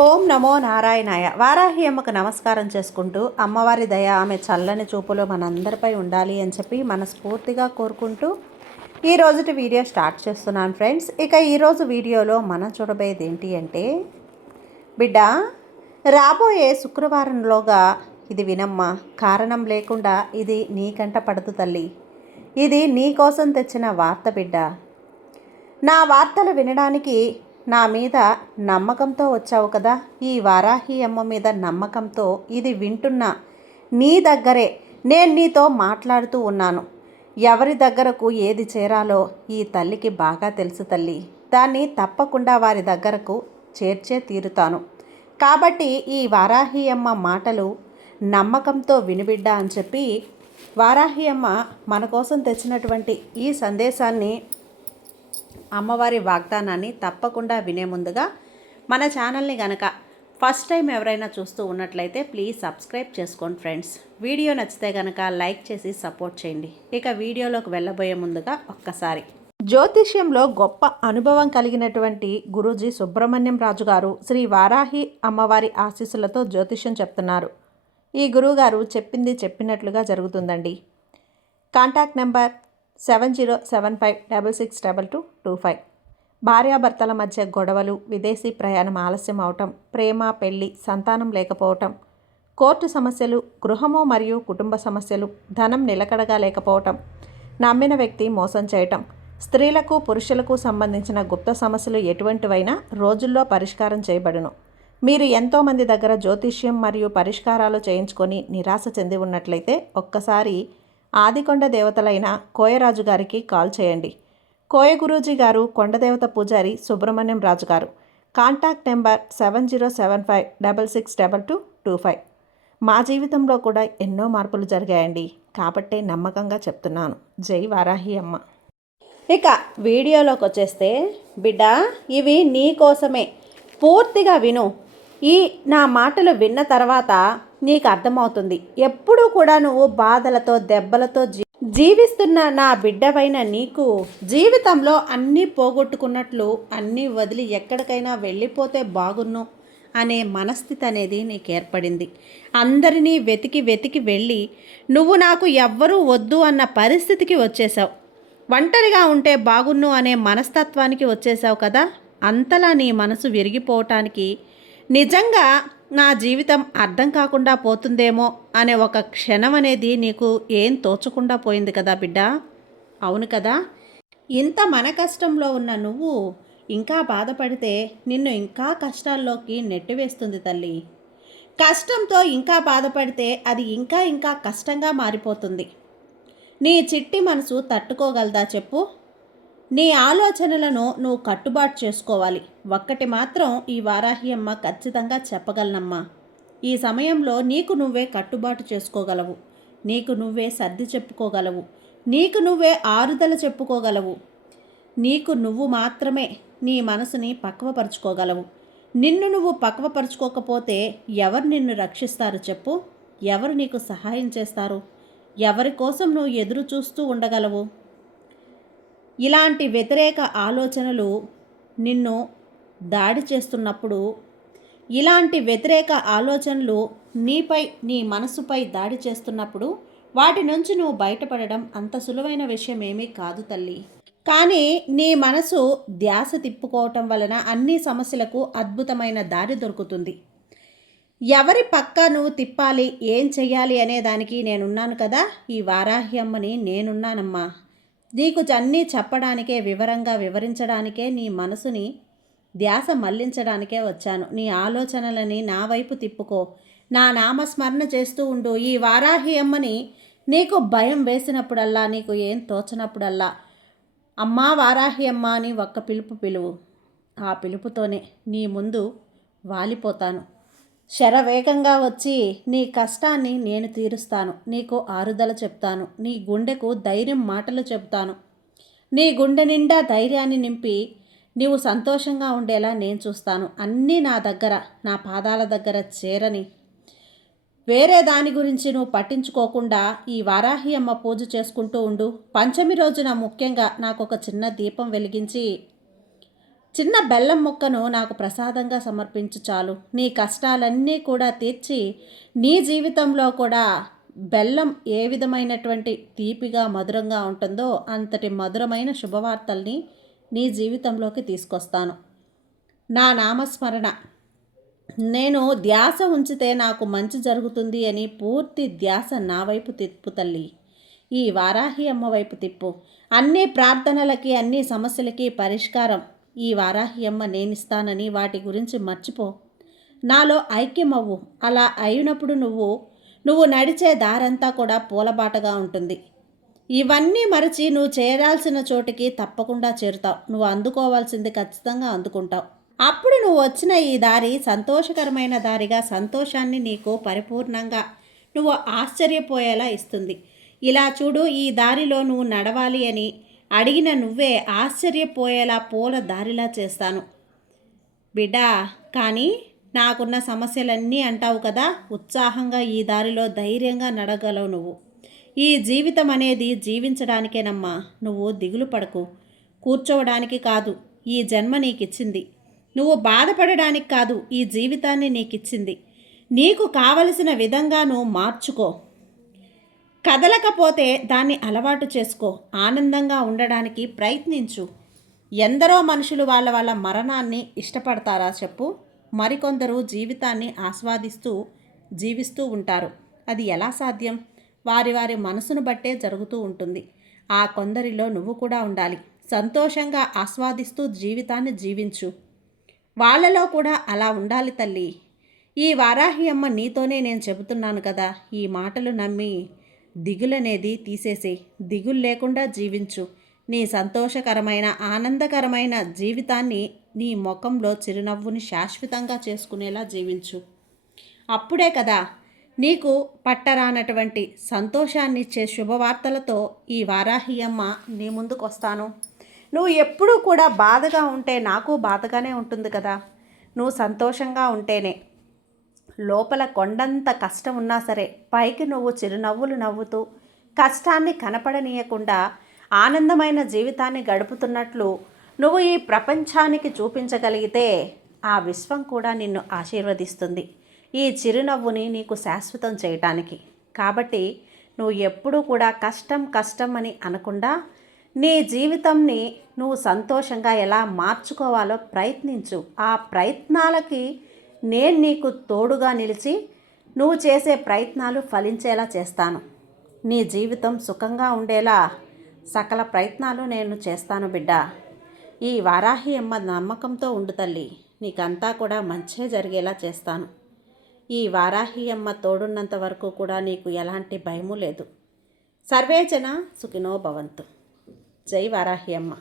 ఓం నమో నారాయణాయ. వారాహి అమ్మకు నమస్కారం చేసుకుంటూ అమ్మవారి దయ ఆమె చల్లని చూపులు మనందరిపై ఉండాలి అని చెప్పి మనస్ఫూర్తిగా కోరుకుంటూ ఈ రోజుటి వీడియో స్టార్ట్ చేస్తున్నాను ఫ్రెండ్స్. ఇక ఈరోజు వీడియోలో మనం చూడబోయేది ఏంటి అంటే, బిడ్డ రాబోయే శుక్రవారంలోగా ఇది వినమ్మా. కారణం లేకుండా ఇది నీకంట పడదు తల్లి. ఇది నీ కోసం తెచ్చిన వార్త బిడ్డ. నా వార్తలు వినడానికి నా మీద నమ్మకంతో వచ్చావు కదా. ఈ వారాహి అమ్మ మీద నమ్మకంతో ఇది వింటున్నా నీ దగ్గరే నేను నీతో మాట్లాడుతూ ఉన్నాను. ఎవరి దగ్గరకు ఏది చేరాలో ఈ తల్లికి బాగా తెలుసు తల్లి. దాన్ని తప్పకుండా వారి దగ్గరకు చేర్చే తీరుతాను. కాబట్టి ఈ వారాహి అమ్మ మాటలు నమ్మకంతో వినిబిడ్డ అని చెప్పి వారాహి అమ్మ మన కోసం తెచ్చినటువంటి ఈ సందేశాన్ని, అమ్మవారి వాగ్దానాన్ని తప్పకుండా వినే ముందుగా మన ఛానల్ని గనక ఫస్ట్ టైం ఎవరైనా చూస్తూ ఉన్నట్లయితే ప్లీజ్ సబ్స్క్రైబ్ చేసుకోండి ఫ్రెండ్స్. వీడియో నచ్చితే గనక లైక్ చేసి సపోర్ట్ చేయండి. ఇక వీడియోలోకి వెళ్ళబోయే ముందుగా ఒక్కసారి జ్యోతిష్యంలో గొప్ప అనుభవం కలిగినటువంటి గురూజీ సుబ్రహ్మణ్యం రాజు గారు శ్రీ వారాహి అమ్మవారి ఆశీస్సులతో జ్యోతిష్యం చెప్తున్నారు. ఈ గురువుగారు చెప్పింది చెప్పినట్లుగా జరుగుతుందండి. Contact number 7075662225. భార్యాభర్తల మధ్య గొడవలు, విదేశీ ప్రయాణం ఆలస్యం అవటం, ప్రేమ, పెళ్లి, సంతానం లేకపోవటం, కోర్టు సమస్యలు, గృహము మరియు కుటుంబ సమస్యలు, ధనం నిలకడగా లేకపోవటం, నమ్మిన వ్యక్తి మోసం చేయటం, స్త్రీలకు పురుషులకు సంబంధించిన గుప్త సమస్యలు ఎటువంటివైనా రోజుల్లో పరిష్కారం చేయబడును. మీరు ఎంతోమంది దగ్గర జ్యోతిష్యం మరియు పరిష్కారాలు చేయించుకొని నిరాశ చెంది ఉన్నట్లయితే ఒక్కసారి ఆదికొండ దేవతలైన కోయరాజు గారికి కాల్ చేయండి. కోయ గురూజీ గారు కొండదేవత పూజారి సుబ్రహ్మణ్యం రాజు గారు. Contact number 7075662225. మా జీవితంలో కూడా ఎన్నో మార్పులు జరిగాయండి. కాబట్టే నమ్మకంగా చెప్తున్నాను. జై వారాహి అమ్మ. ఇక వీడియోలోకి వచ్చేస్తే, బిడ్డ ఇవి నీ కోసమే. పూర్తిగా విను. ఈ నా మాటలు విన్న తర్వాత నీకు అర్థమవుతుంది. ఎప్పుడూ కూడా నువ్వు బాధలతో దెబ్బలతో జీవిస్తున్న నా బిడ్డవైన నీకు జీవితంలో అన్నీ పోగొట్టుకున్నట్లు, అన్నీ వదిలి ఎక్కడికైనా వెళ్ళిపోతే బాగున్ను అనే మనస్థితి అనేది నీకు ఏర్పడింది. అందరినీ వెతికి వెతికి వెళ్ళి నువ్వు నాకు ఎవ్వరూ వద్దు అన్న పరిస్థితికి వచ్చేసావు. ఒంటరిగా ఉంటే బాగున్ను అనే మనస్తత్వానికి వచ్చేసావు కదా. అంతలా నీ మనసు విరిగిపోవటానికి, నిజంగా నా జీవితం అర్థం కాకుండా పోతుందేమో అనే ఒక క్షణం అనేది నీకు ఏం తోచకుండా పోయింది కదా బిడ్డ. అవును కదా. ఇంత మన కష్టంలో ఉన్న నువ్వు ఇంకా బాధపడితే నిన్ను ఇంకా కష్టాల్లోకి నెట్టివేస్తుంది తల్లి. కష్టంతో ఇంకా బాధపడితే అది ఇంకా ఇంకా కష్టంగా మారిపోతుంది. నీ చిట్టి మనసు తట్టుకోగలదా చెప్పు. నీ ఆలోచనలను నువ్వు కట్టుబాటు చేసుకోవాలి. ఒక్కటి మాత్రం ఈ వారాహి అమ్మ ఖచ్చితంగా చెప్పగలనమ్మా. ఈ సమయంలో నీకు నువ్వే కట్టుబాటు చేసుకోగలవు. నీకు నువ్వే సర్ది చెప్పుకోగలవు. నీకు నువ్వే ఆరుదల చెప్పుకోగలవు. నీకు నువ్వు మాత్రమే నీ మనసుని పక్వపరుచుకోగలవు. నిన్ను నువ్వు పక్వపరుచుకోకపోతే ఎవరు నిన్ను రక్షిస్తారు చెప్పు. ఎవరు నీకు సహాయం చేస్తారు? ఎవరి కోసం నువ్వు ఎదురు చూస్తూ ఉండగలవు? ఇలాంటి వ్యతిరేక ఆలోచనలు నిన్ను దాడి చేస్తున్నప్పుడు, ఇలాంటి వ్యతిరేక ఆలోచనలు నీపై, నీ మనసుపై దాడి చేస్తున్నప్పుడు వాటి నుంచి నువ్వు బయటపడడం అంత సులువైన విషయం ఏమీ కాదు తల్లి. కానీ నీ మనసు ధ్యాస తిప్పుకోవటం వలన అన్ని సమస్యలకు అద్భుతమైన దారి దొరుకుతుంది. ఎవరి పక్క నువ్వు తిప్పాలి, ఏం చెయ్యాలి అనే దానికి నేనున్నాను కదా. ఈ వారాహి అమ్మని నేనున్నానమ్మా. నీకు అన్నీ చెప్పడానికే, వివరంగా వివరించడానికే, నీ మనసుని ధ్యాస మళ్లించడానికే వచ్చాను. నీ ఆలోచనలని నా వైపు తిప్పుకో. నా నామస్మరణ చేస్తూ ఉండు. ఈ వారాహి అమ్మని నీకు భయం వేసినప్పుడల్లా, నీకు ఏం తోచనప్పుడల్లా అమ్మా వారాహి అమ్మ అని ఒక్క పిలుపు పిలువు. ఆ పిలుపుతోనే నీ ముందు వాలిపోతాను. శరవేగంగా వచ్చి నీ కష్టాన్ని నేను తీరుస్తాను. నీకు ఆరుదల చెప్తాను. నీ గుండెకు ధైర్యం మాటలు చెప్తాను. నీ గుండె నిండా ధైర్యాన్ని నింపి నీవు సంతోషంగా ఉండేలా నేను చూస్తాను. అన్నీ నా దగ్గర, నా పాదాల దగ్గర చేరని. వేరే దాని గురించి నువ్వు పట్టించుకోకుండా ఈ వారాహి అమ్మ పూజ చేసుకుంటూ ఉండు. పంచమి రోజున ముఖ్యంగా నాకు ఒక చిన్న దీపం వెలిగించి చిన్న బెల్లం ముక్కను నాకు ప్రసాదంగా సమర్పించు చాలు. నీ కష్టాలన్నీ కూడా తీర్చి నీ జీవితంలో కూడా బెల్లం ఏ విధమైనటువంటి తీపిగా మధురంగా ఉంటుందో అంతటి మధురమైన శుభవార్తల్ని నీ జీవితంలోకి తీసుకొస్తాను. నా నామస్మరణ నేను ధ్యాస ఉంచితే నాకు మంచి జరుగుతుంది అని పూర్తి ధ్యాస నా వైపు తిప్పు తల్లి. ఈ వారాహి అమ్మ వైపు తిప్పు. అన్ని ప్రార్థనలకి అన్ని సమస్యలకి పరిష్కారం ఈ వారాహి అమ్మ నేనిస్తానని వాటి గురించి మర్చిపో. నాలో ఐక్యమవ్వు. అలా అయినప్పుడు నువ్వు నడిచే దారంతా కూడా పూలబాటగా ఉంటుంది. ఇవన్నీ మరచి నువ్వు చేరాల్సిన చోటికి తప్పకుండా చేరుతావు. నువ్వు అందుకోవాల్సింది ఖచ్చితంగా అందుకుంటావు. అప్పుడు నువ్వు వచ్చిన ఈ దారి సంతోషకరమైన దారిగా సంతోషాన్ని నీకు పరిపూర్ణంగా నువ్వు ఆశ్చర్యపోయేలా ఇస్తుంది. ఇలా చూడు, ఈ దారిలో నువ్వు నడవాలి అని అడిగిన నువ్వే ఆశ్చర్యపోయేలా పూల దారిలా చేస్తాను బిడ్డా. కానీ నాకున్న సమస్యలన్నీ అంటావు కదా, ఉత్సాహంగా ఈ దారిలో ధైర్యంగా నడగలవు నువ్వు. ఈ జీవితం అనేది జీవించడానికేనమ్మా. నువ్వు దిగులు పడకు. కూర్చోవడానికి కాదు ఈ జన్మ నీకిచ్చింది. నువ్వు బాధపడడానికి కాదు ఈ జీవితాన్ని నీకిచ్చింది. నీకు కావలసిన విధంగా నువ్వు మార్చుకో. కదలకపోతే దాన్ని అలవాటు చేసుకో. ఆనందంగా ఉండడానికి ప్రయత్నించు. ఎందరో మనుషులు వాళ్ళ మరణాన్ని ఇష్టపడతారా చెప్పు? మరికొందరు జీవితాన్ని ఆస్వాదిస్తూ జీవిస్తూ ఉంటారు. అది ఎలా సాధ్యం? వారి మనసును బట్టే జరుగుతూ ఉంటుంది. ఆ కొందరిలో నువ్వు కూడా ఉండాలి. సంతోషంగా ఆస్వాదిస్తూ జీవితాన్ని జీవించు. వాళ్ళలో కూడా అలా ఉండాలి తల్లి. ఈ వారాహి అమ్మ నీతోనే నేను చెబుతున్నాను కదా. ఈ మాటలు నమ్మి దిగులనేది తీసేసి దిగులు లేకుండా జీవించు. నీ సంతోషకరమైన ఆనందకరమైన జీవితాన్ని నీ ముఖంలో చిరునవ్వుని శాశ్వతంగా చేసుకునేలా జీవించు. అప్పుడే కదా నీకు పట్టరానటువంటి సంతోషాన్నిచ్చే శుభవార్తలతో ఈ వారాహి అమ్మ నీ ముందుకు వస్తాను. నువ్వు ఎప్పుడూ కూడా బాధగా ఉంటే నాకు బాధగానే ఉంటుంది కదా. నువ్వు సంతోషంగా ఉంటేనే లోపల కొండంత కష్టం ఉన్నా సరే పైకి నువ్వు చిరునవ్వులు నవ్వుతూ కష్టాన్ని కనపడనీయకుండా ఆనందమైన జీవితాన్ని గడుపుతున్నట్లు నువ్వు ఈ ప్రపంచానికి చూపించగలిగితే ఆ విశ్వం కూడా నిన్ను ఆశీర్వదిస్తుంది ఈ చిరునవ్వుని నీకు శాశ్వతం చేయటానికి. కాబట్టి నువ్వు ఎప్పుడూ కూడా కష్టం అని అనకుండా నీ జీవితంని నువ్వు సంతోషంగా ఎలా మార్చుకోవాలో ప్రయత్నించు. ఆ ప్రయత్నాలకి నేను నీకు తోడుగా నిలిచి నువ్వు చేసే ప్రయత్నాలు ఫలించేలా చేస్తాను. నీ జీవితం సుఖంగా ఉండేలా సకల ప్రయత్నాలు నేను చేస్తాను బిడ్డ. ఈ వారాహి అమ్మ నమ్మకంతో ఉండు తల్లి. నీకంతా కూడా మంచే జరిగేలా చేస్తాను. ఈ వారాహి అమ్మ తోడున్నంత వరకు కూడా నీకు ఎలాంటి భయము లేదు. సర్వేజన సుఖినో భవంతు. జై వారాహి అమ్మ.